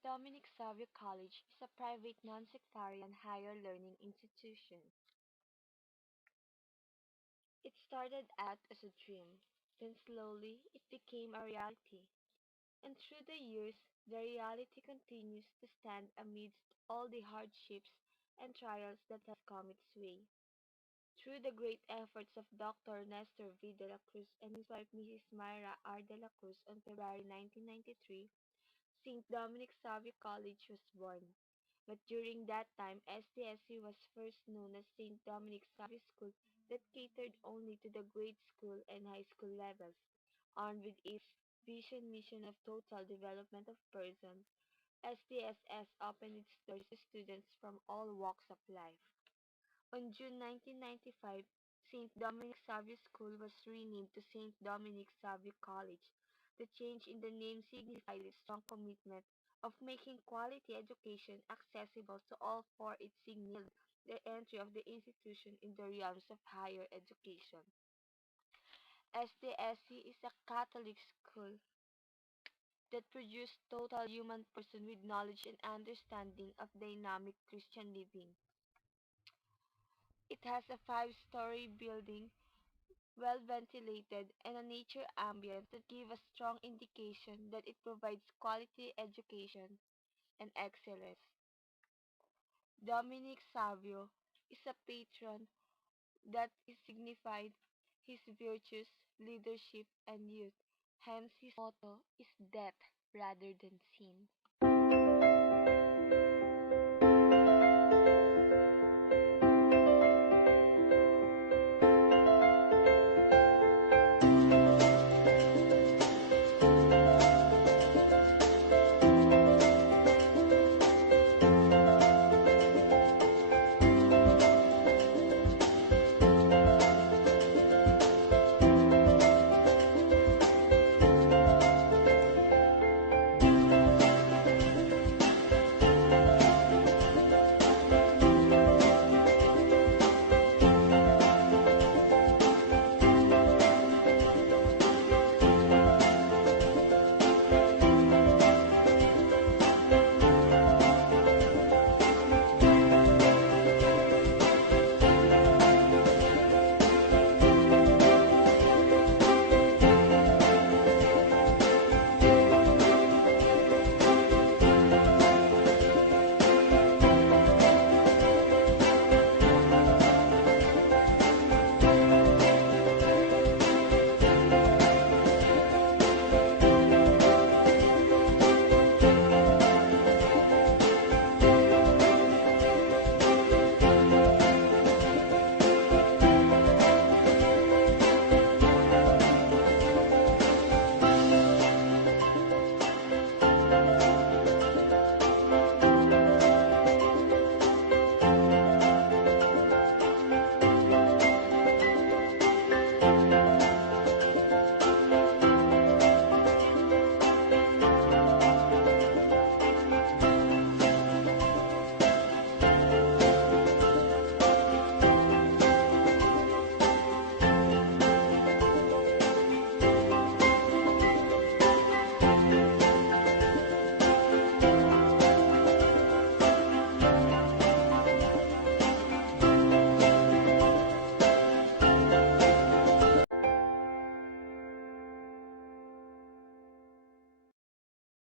Dominic Savio College is a private non-sectarian higher learning institution. It started out as a dream, then slowly it became a reality. And through the years, the reality continues to stand amidst all the hardships and trials that have come its way. Through the great efforts of Dr. Nestor V. de la Cruz and his wife Mrs. Myra R. de la Cruz on February 1993, St. Dominic Savio College was born. But during that time, SDSU was first known as St. Dominic Savio School that catered only to the grade school and high school levels, armed with its vision mission of total development of person. SDSS opened its doors to students from all walks of life. On June 1995, St. Dominic Savio School was renamed to St. Dominic Savio College. The change in the name signified its strong commitment of making quality education accessible to all, for it signaled the entry of the institution in the realms of higher education. SDSC is a Catholic school that produced total human person with knowledge and understanding of dynamic Christian living. It has a five-story building, well ventilated, and a nature ambient that give a strong indication that it provides quality education and excellence. Dominic Savio is a patron that is signified his virtues, leadership, and youth. Hence his motto is death rather than sin.